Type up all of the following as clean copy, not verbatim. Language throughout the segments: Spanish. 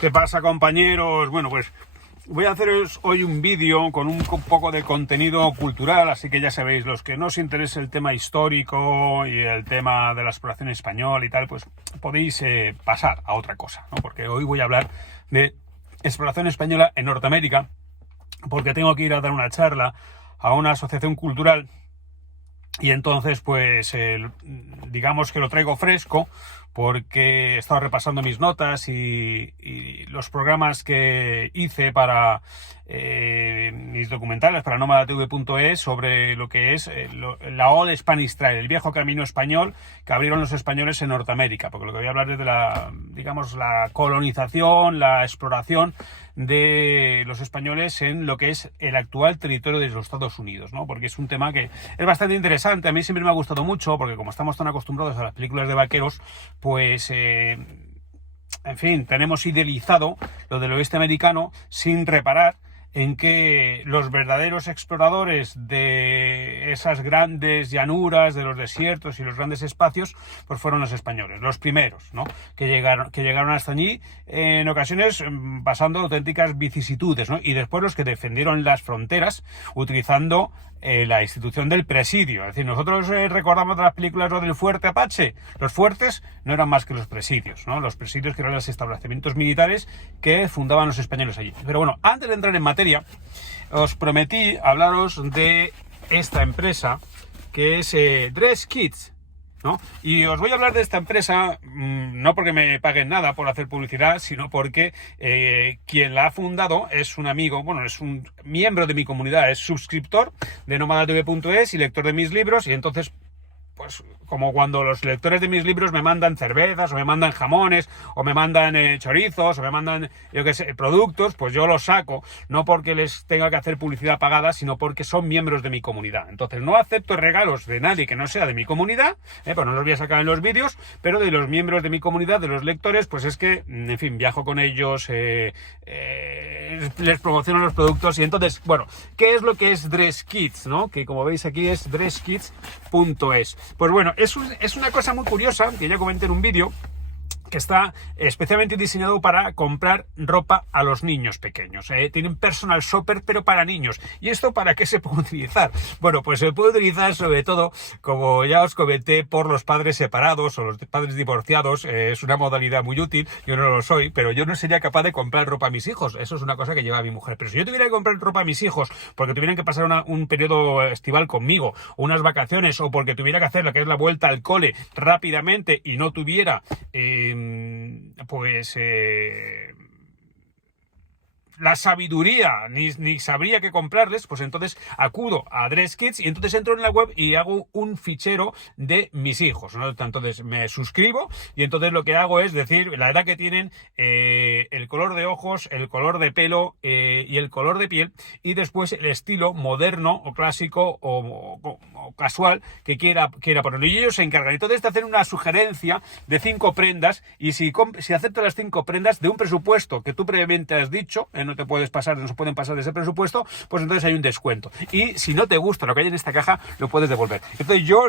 ¿Qué pasa, compañeros? Bueno, pues voy a haceros hoy un vídeo con un poco de contenido cultural, así que ya sabéis, los que no os interese el tema histórico y el tema de la exploración española y tal, pues podéis pasar a otra cosa, ¿no? Porque hoy voy a hablar de exploración española en Norteamérica, porque tengo que ir a dar una charla a una asociación cultural. Y entonces, pues, digamos que lo traigo fresco porque he estado repasando mis notas y los programas que hice para mis documentales, para nomadatv.es, sobre lo que es la Old Spanish Trail, el viejo camino español que abrieron los españoles en Norteamérica. Porque lo que voy a hablar es de la colonización, la exploración de los españoles en lo que es el actual territorio de los Estados Unidos, ¿no? Porque es un tema que es bastante interesante. A mí siempre me ha gustado mucho, porque como estamos tan acostumbrados a las películas de vaqueros, pues en fin, tenemos idealizado lo del oeste americano sin reparar en que los verdaderos exploradores de esas grandes llanuras, de los desiertos y los grandes espacios, pues fueron los españoles, los primeros, ¿no? Que llegaron hasta allí, en ocasiones pasando auténticas vicisitudes, ¿no? Y después los que defendieron las fronteras utilizando la institución del presidio. Es decir, nosotros recordamos de las películas lo del fuerte Apache. Los fuertes no eran más que los presidios, ¿no? Los presidios, que eran los establecimientos militares que fundaban los españoles allí. Pero bueno, antes de entrar en materia, os prometí hablaros de esta empresa que es Dress Kids, ¿no? Y os voy a hablar de esta empresa no porque me paguen nada por hacer publicidad, sino porque quien la ha fundado es un amigo, bueno, es un miembro de mi comunidad, es suscriptor de nomadatv.es y lector de mis libros, y entonces, pues como cuando los lectores de mis libros me mandan cervezas, o me mandan jamones, o me mandan chorizos, o me mandan, yo qué sé, productos, pues yo los saco, no porque les tenga que hacer publicidad pagada, sino porque son miembros de mi comunidad. Entonces no acepto regalos de nadie que no sea de mi comunidad, pues no los voy a sacar en los vídeos, pero de los miembros de mi comunidad, de los lectores, pues es que, en fin, viajo con ellos, les promociono los productos. Y entonces, bueno, ¿qué es lo que es Dress Kids, no? Que como veis aquí es dresskids.es. Pues bueno, es una cosa muy curiosa que ya comenté en un vídeo, que está especialmente diseñado para comprar ropa a los niños pequeños. Tienen personal shopper, pero para niños. ¿Y esto para qué se puede utilizar? Bueno, pues se puede utilizar sobre todo, como ya os comenté, por los padres separados o los padres divorciados. Es una modalidad muy útil. Yo no lo soy, pero yo no sería capaz de comprar ropa a mis hijos. Eso es una cosa que lleva mi mujer. Pero si yo tuviera que comprar ropa a mis hijos porque tuvieran que pasar un periodo estival conmigo, unas vacaciones, o porque tuviera que hacer lo que es la vuelta al cole rápidamente y no tuviera la sabiduría, ni sabría qué comprarles, pues entonces acudo a Dress Kids y entonces entro en la web y hago un fichero de mis hijos, ¿no? Entonces me suscribo y entonces lo que hago es decir la edad que tienen, el color de ojos, el color de pelo y el color de piel, y después el estilo moderno o clásico o casual que quiera ponerlo. Y ellos se encargan entonces de hacer una sugerencia de 5 prendas, y si aceptas las 5 prendas de un presupuesto que tú previamente has dicho, no se pueden pasar de ese presupuesto, pues entonces hay un descuento. Y si no te gusta lo que hay en esta caja, lo puedes devolver. Entonces yo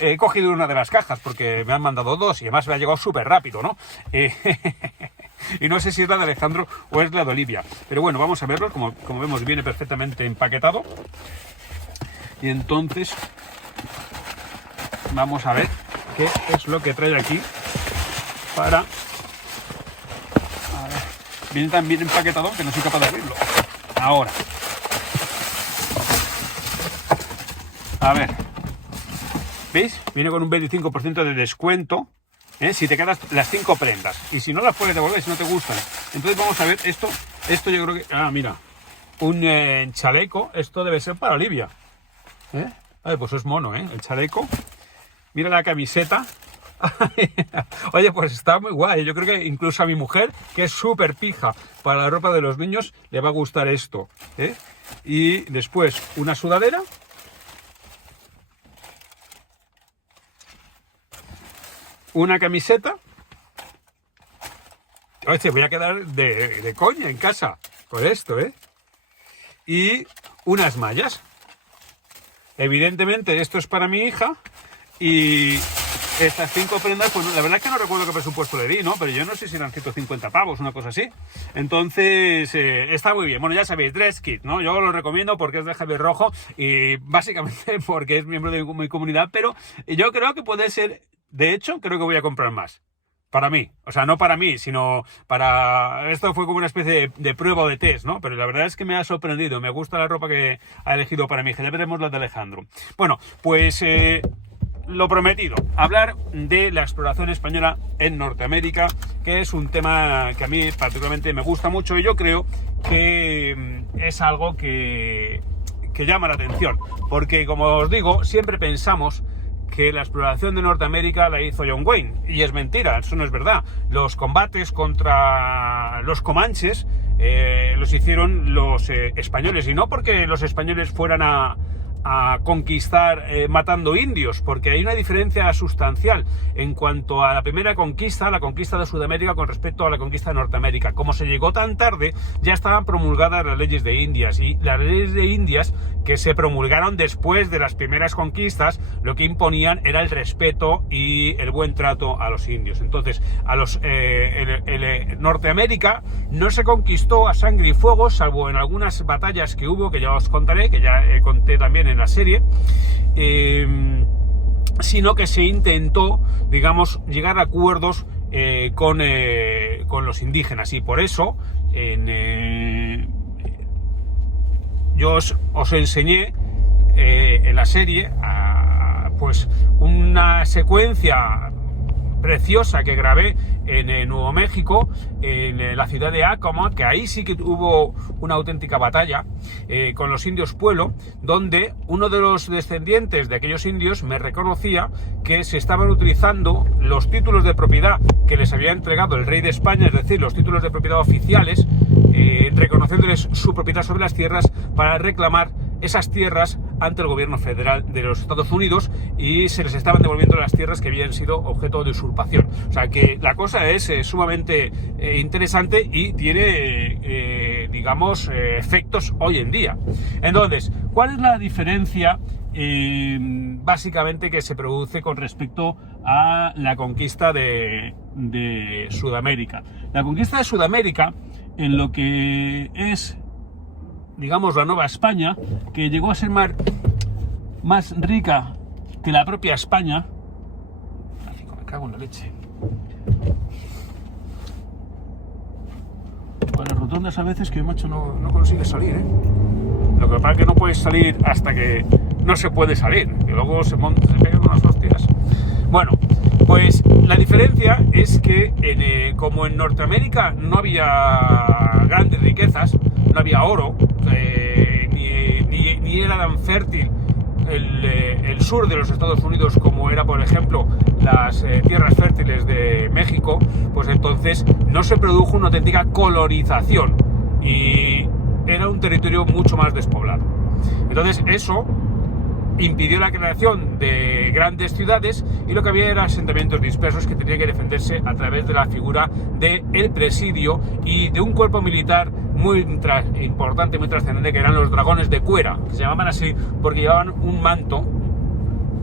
he cogido una de las cajas porque me han mandado 2 y además me ha llegado súper rápido, ¿no? Y no sé si es la de Alejandro o es la de Olivia. Pero bueno, vamos a verlo. Como vemos, viene perfectamente empaquetado. Y entonces vamos a ver qué es lo que trae aquí para... Viene tan bien empaquetado que no soy capaz de abrirlo. Ahora. A ver. ¿Veis? Viene con un 25% de descuento, si te quedas las 5 prendas. Y si no las puedes devolver, si no te gustan. Entonces vamos a ver esto. Esto yo creo que... Ah, mira. Un chaleco. Esto debe ser para Olivia. Pues es mono, el chaleco. Mira la camiseta. Oye, pues está muy guay. Yo creo que incluso a mi mujer, que es súper pija para la ropa de los niños, le va a gustar esto, Y después una sudadera, una camiseta. Oye, voy a quedar de coña en casa con esto, Y unas mallas. Evidentemente esto es para mi hija. Y estas 5 prendas, pues la verdad es que no recuerdo qué presupuesto le di, ¿no? Pero yo no sé si eran 150 pavos, una cosa así. Entonces, está muy bien. Bueno, ya sabéis, Dress Kit, ¿no? Yo lo recomiendo porque es de Javier Rojo y básicamente porque es miembro de mi comunidad, pero yo creo que puede ser, de hecho, creo que voy a comprar más. Para mí, o sea, no para mí, sino para... Esto fue como una especie de prueba o de test, ¿no? Pero la verdad es que me ha sorprendido, me gusta la ropa que ha elegido para mí, que ya veremos la de Alejandro. Bueno, pues lo prometido, hablar de la exploración española en Norteamérica, que es un tema que a mí particularmente me gusta mucho y yo creo que es algo que llama la atención, porque como os digo, siempre pensamos que la exploración de Norteamérica la hizo John Wayne, y es mentira, eso no es verdad. Los combates contra los comanches los hicieron los españoles, y no porque los españoles fueran a conquistar matando indios, porque hay una diferencia sustancial en cuanto a la primera conquista, la conquista de Sudamérica con respecto a la conquista de Norteamérica. Como se llegó tan tarde, ya estaban promulgadas las leyes de Indias, y las leyes de Indias que se promulgaron después de las primeras conquistas, lo que imponían era el respeto y el buen trato a los indios. Entonces, a los Norteamérica no se conquistó a sangre y fuego, salvo en algunas batallas que hubo, que ya os contaré, que ya conté también en la serie, sino que se intentó, digamos, llegar a acuerdos con los indígenas, y por eso yo os enseñé en la serie pues una secuencia preciosa que grabé en Nuevo México, en la ciudad de Acoma, que ahí sí que hubo una auténtica batalla con los indios Pueblo, donde uno de los descendientes de aquellos indios me reconocía que se estaban utilizando los títulos de propiedad que les había entregado el rey de España, es decir, los títulos de propiedad oficiales, reconociéndoles su propiedad sobre las tierras para reclamar esas tierras ante el gobierno federal de los Estados Unidos, y se les estaban devolviendo las tierras que habían sido objeto de usurpación. O sea que la cosa es sumamente interesante y tiene, digamos, efectos hoy en día. Entonces, ¿cuál es la diferencia básicamente que se produce con respecto a la conquista de Sudamérica? La conquista de Sudamérica, en lo que es, digamos, la Nueva España, que llegó a ser más rica que la propia España. Me cago en la leche. Con las rotondas a veces que, macho, no consigues salir, ¿eh? Lo que pasa es que no puedes salir hasta que no se puede salir, que luego se pegan unas hostias. Bueno, pues la diferencia es que como en Norteamérica no había grandes riquezas, no había oro, ni era tan fértil el sur de los Estados Unidos como era, por ejemplo, las tierras fértiles de México, pues entonces no se produjo una auténtica colonización y era un territorio mucho más despoblado. Entonces eso impidió la creación de grandes ciudades, y lo que había eran asentamientos dispersos que tenían que defenderse a través de la figura del presidio y de un cuerpo militar muy importante, muy trascendente, que eran los dragones de cuera, que se llamaban así porque llevaban un manto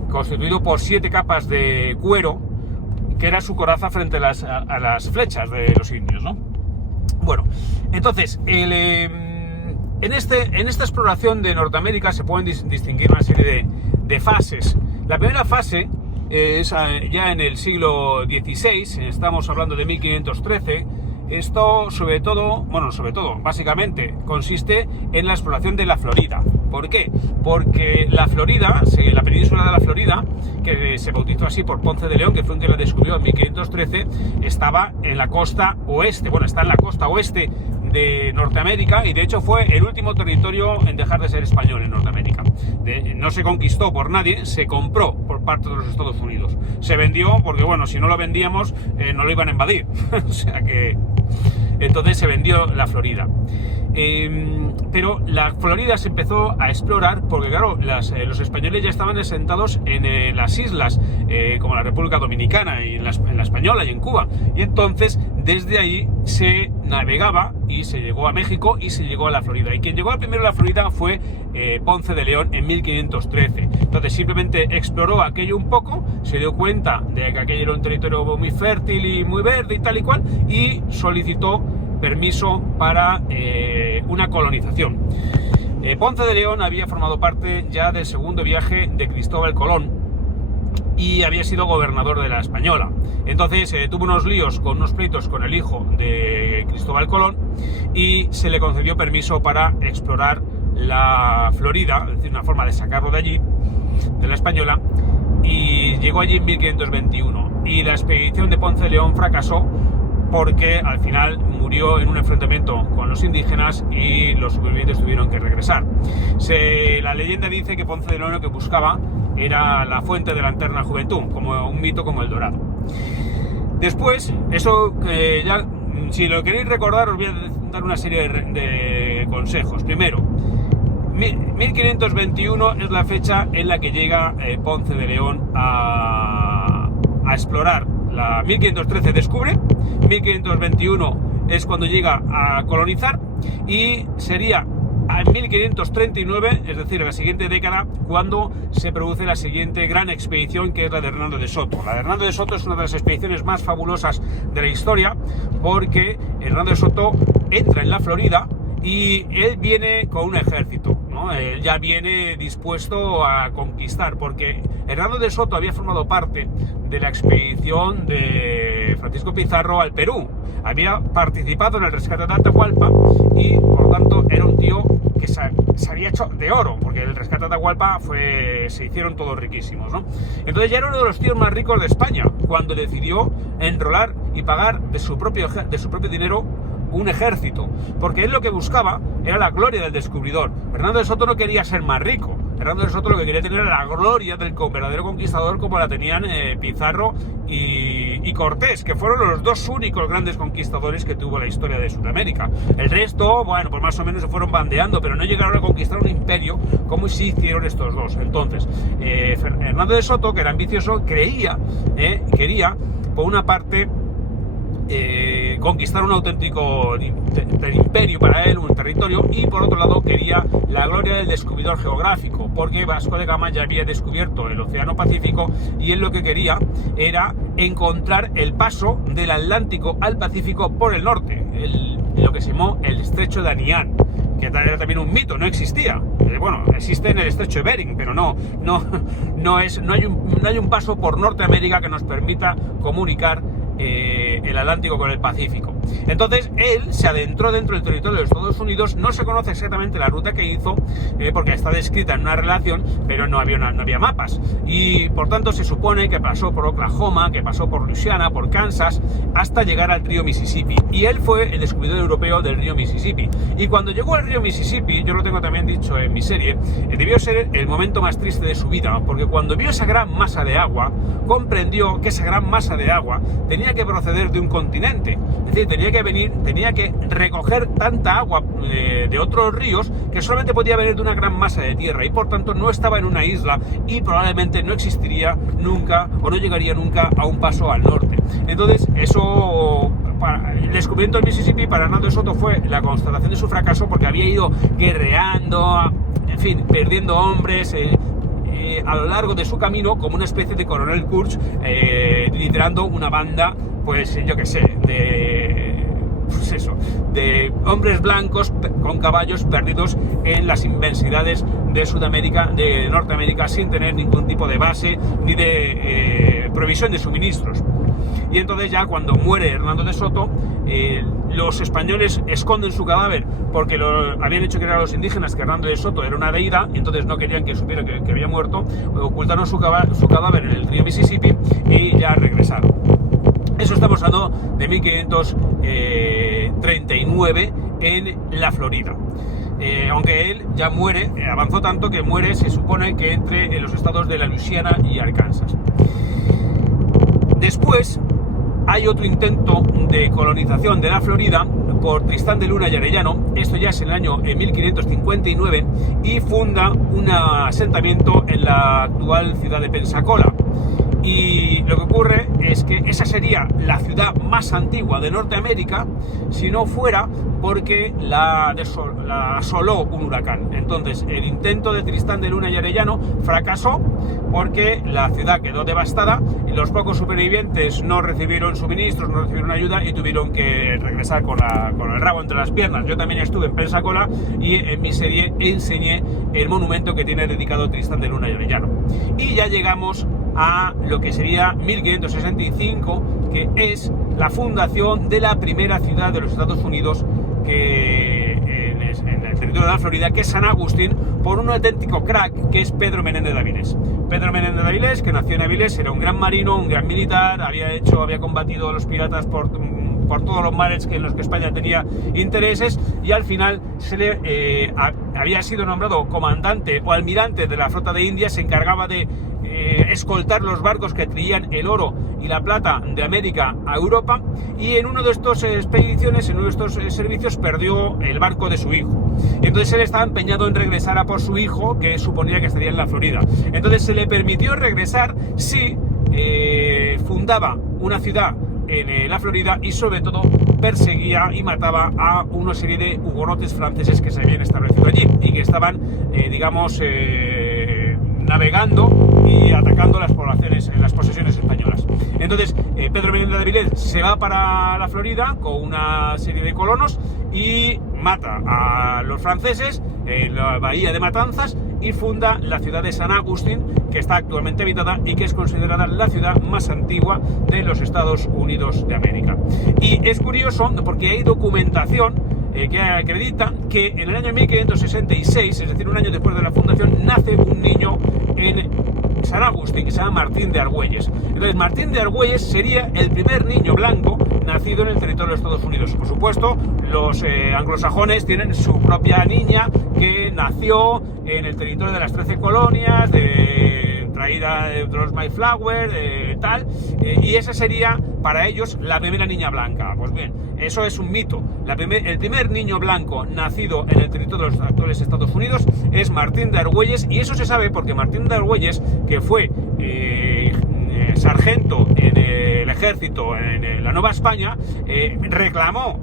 constituido por 7 capas de cuero, que era su coraza frente a las flechas de los indios, ¿no? Bueno, entonces en esta exploración de Norteamérica se pueden distinguir una serie de fases. La primera fase es ya en el siglo XVI, estamos hablando de 1513. Esto sobre todo, básicamente consiste en la exploración de la Florida. ¿Por qué? Porque la Florida, la península de la Florida, que se bautizó así por Ponce de León, que fue un que la descubrió en 1513, estaba en la costa oeste, está en la costa oeste de Norteamérica, y de hecho fue el último territorio en dejar de ser español en Norteamérica. No se conquistó por nadie, se compró por parte de los Estados Unidos. Se vendió porque, si no lo vendíamos, no lo iban a invadir. O sea que entonces se vendió la Florida. Pero la Florida se empezó a explorar porque, claro, los españoles ya estaban asentados en las islas, como la República Dominicana y en la Española y en Cuba. Y entonces, desde ahí se navegaba y se llegó a México y se llegó a la Florida. Y quien llegó primero a la Florida fue Ponce de León en 1513. Entonces simplemente exploró aquello un poco, se dio cuenta de que aquello era un territorio muy fértil y muy verde y tal y cual, y solicitó permiso para una colonización. Ponce de León había formado parte ya del segundo viaje de Cristóbal Colón y había sido gobernador de la Española. Entonces tuvo unos líos con unos pleitos con el hijo de Cristóbal Colón y se le concedió permiso para explorar la Florida, es decir, una forma de sacarlo de allí, de la Española, y llegó allí en 1521. Y la expedición de Ponce de León fracasó porque al final murió en un enfrentamiento con los indígenas y los supervivientes tuvieron que regresar. La leyenda dice que Ponce de León lo que buscaba era la fuente de la eterna juventud, como un mito como el Dorado. Después, eso ya, si lo queréis recordar, os voy a dar una serie de consejos. Primero, 1521 es la fecha en la que llega Ponce de León a explorar. 1513 descubre, 1521 es cuando llega a colonizar y sería en 1539, es decir, en la siguiente década, cuando se produce la siguiente gran expedición, que es la de Hernando de Soto. La de Hernando de Soto es una de las expediciones más fabulosas de la historia, porque Hernando de Soto entra en la Florida y él viene con un ejército, ¿no? Él ya viene dispuesto a conquistar, porque Hernando de Soto había formado parte de la expedición de Francisco Pizarro al Perú. Había participado en el rescate de Atahualpa y, por tanto, era un tío que se había hecho de oro, porque el rescate de Atahualpa se hicieron todos riquísimos, ¿no? Entonces ya era uno de los tíos más ricos de España, cuando decidió enrolar y pagar de su propio dinero un ejército, porque él lo que buscaba era la gloria del descubridor. Hernando de Soto no quería ser más rico. Hernando de Soto lo que quería tener era la gloria del verdadero conquistador, como la tenían Pizarro y Cortés, que fueron los dos únicos grandes conquistadores que tuvo la historia de Sudamérica. El resto, bueno, pues más o menos se fueron bandeando, pero no llegaron a conquistar un imperio como sí hicieron estos dos. Entonces, Hernando de Soto, que era ambicioso, quería, por una parte, conquistar un auténtico imperio para él, un territorio, y por otro lado quería la gloria del descubridor geográfico, porque Vasco de Gama ya había descubierto el Océano Pacífico y él lo que quería era encontrar el paso del Atlántico al Pacífico por el norte, lo que se llamó el Estrecho de Anián, que era también un mito, no existía. Bueno, existe en el Estrecho de Bering, pero no hay un paso por Norteamérica que nos permita comunicar el Atlántico con el Pacífico. Entonces él se adentró dentro del territorio de los Estados Unidos. No se conoce exactamente la ruta que hizo, porque está descrita en una relación, pero no había mapas, y por tanto se supone que pasó por Oklahoma, que pasó por Luisiana, por Kansas, hasta llegar al río Mississippi, y él fue el descubridor europeo del río Mississippi. Y cuando llegó al río Mississippi, yo lo tengo también dicho en mi serie, debió ser el momento más triste de su vida, porque cuando vio esa gran masa de agua, comprendió que esa gran masa de agua tenía que proceder de un continente, es decir, tenía que recoger tanta agua de otros ríos, que solamente podía venir de una gran masa de tierra, y por tanto no estaba en una isla y probablemente no existiría nunca o no llegaría nunca a un paso al norte. Entonces el descubrimiento del Mississippi para Hernando de Soto fue la constatación de su fracaso, porque había ido guerreando, en fin, perdiendo hombres a lo largo de su camino, como una especie de coronel Kurz, liderando una banda, pues yo qué sé, de hombres blancos con caballos perdidos en las inmensidades de Sudamérica, de Norteamérica, sin tener ningún tipo de base ni de provisión de suministros. Y entonces ya cuando muere Hernando de Soto, los españoles esconden su cadáver, porque habían hecho creer a los indígenas que Hernando de Soto era una deidad, y entonces no querían que supieran que había muerto. Ocultaron su cadáver en el río Mississippi y ya regresaron. Eso estamos hablando de 1539 en la Florida. Aunque él ya muere, avanzó tanto que muere, se supone que entre los estados de la Luisiana y Arkansas. Después, hay otro intento de colonización de la Florida por Tristán de Luna y Arellano. Esto ya es en el año 1559 y funda un asentamiento en la actual ciudad de Pensacola. Y lo que ocurre es que esa sería la ciudad más antigua de Norteamérica si no fuera porque la asoló un huracán. Entonces el intento de Tristán de Luna y Arellano fracasó porque la ciudad quedó devastada y los pocos supervivientes no recibieron suministros, no recibieron ayuda y tuvieron que regresar con el rabo entre las piernas. Yo también estuve en Pensacola y en mi serie enseñé el monumento que tiene dedicado Tristán de Luna y Arellano. Y ya llegamos a lo que sería 1565, que es la fundación de la primera ciudad de los Estados Unidos en el territorio de la Florida, que es San Agustín, por un auténtico crack que es Pedro Menéndez de Avilés. Pedro Menéndez de Avilés, que nació en Avilés, era un gran marino, un gran militar, había combatido a los piratas por todos los mares en los que España tenía intereses, y al final había sido nombrado comandante o almirante de la flota de Indias. Se encargaba de escoltar los barcos que traían el oro y la plata de América a Europa, y en uno de estos expediciones, en uno de estos servicios, perdió el barco de su hijo. Entonces él estaba empeñado en regresar a por su hijo, que suponía que estaría en la Florida. Entonces se le permitió regresar si fundaba una ciudad en la Florida y sobre todo perseguía y mataba a una serie de hugonotes franceses que se habían establecido allí y que estaban, navegando y atacando las poblaciones, las posesiones españolas. Entonces Pedro Menéndez de Avilés se va para la Florida con una serie de colonos y mata a los franceses en la bahía de Matanzas y funda la ciudad de San Agustín, que está actualmente habitada y que es considerada la ciudad más antigua de los Estados Unidos de América. Y es curioso porque hay documentación que acredita que en el año 1566, es decir, un año después de la fundación, nace un niño en San Agustín que se llama Martín de Argüelles. Entonces Martín de Argüelles sería el primer niño blanco nacido en el territorio de Estados Unidos. Por supuesto, los anglosajones tienen su propia niña que nació en el territorio de las 13 colonias, traída de los Mayflower, y esa sería para ellos la primera niña blanca. Pues bien, eso es un mito. El primer niño blanco nacido en el territorio de los actuales Estados Unidos es Martín de Argüelles, y eso se sabe porque Martín de Argüelles, que fue sargento en el ejército en la Nueva España, reclamó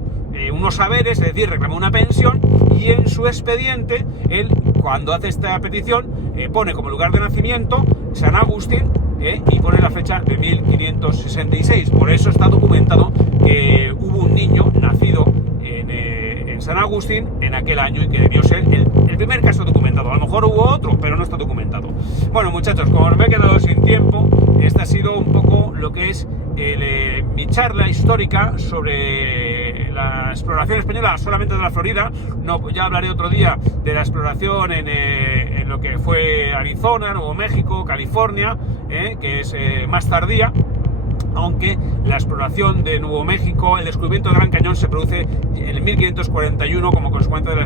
unos haberes, es decir, reclamó una pensión, y en su expediente, él, cuando hace esta petición, pone como lugar de nacimiento San Agustín, y pone la fecha de 1566. Por eso está documentado que hubo un niño nacido en San Agustín en aquel año y que debió ser el primer caso documentado. A lo mejor hubo otro, pero no está documentado. Bueno, muchachos, como me he quedado sin tiempo, esta ha sido un poco lo que es mi charla histórica sobre la exploración española solamente de la Florida. No, ya hablaré otro día de la exploración en lo que fue Arizona, Nuevo México, California, que es más tardía, aunque la exploración de Nuevo México, el descubrimiento del Gran Cañón, se produce en el 1541 como consecuencia de la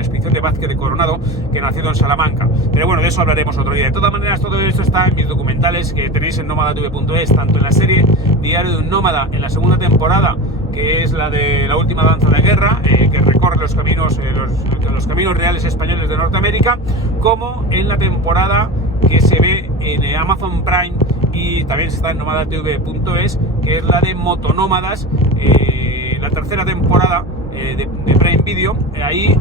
expedición de Vázquez de Coronado, que nació en Salamanca. Pero bueno, de eso hablaremos otro día. De todas maneras, todo esto está en mis documentales que tenéis en nomadatv.es, tanto en la serie Diario de un Nómada, en la segunda temporada, que es la de la última danza de guerra, que recorre los caminos reales españoles de Norteamérica, como en la temporada que se ve en Amazon Prime y también está en nomadatv.es, que es la de Motonómadas, la tercera temporada de Prime Video. Ahí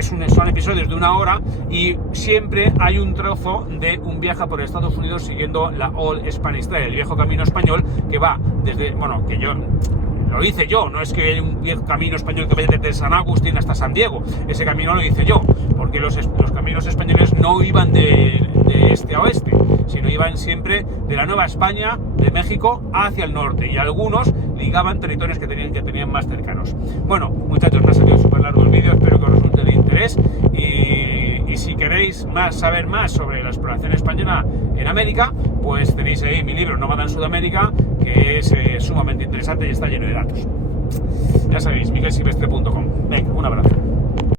son episodios de 1 hora y siempre hay un trozo de un viaje por Estados Unidos siguiendo la Old Spanish Trail, el viejo camino español, que va desde, que yo lo hice yo, no es que hay un viejo camino español que vaya desde San Agustín hasta San Diego. Ese camino lo hice yo, porque los caminos españoles no iban de este a oeste, sino iban siempre de la Nueva España, de México, hacia el norte, y algunos ligaban territorios que tenían más cercanos. Bueno, muchachos, me ha salido súper largo el vídeo, espero que os resulte de interés, y si queréis saber más sobre la exploración española en América, pues tenéis ahí mi libro Nómada en Sudamérica, que es sumamente interesante y está lleno de datos. Ya sabéis, miguelsilvestre.com. Venga, un abrazo.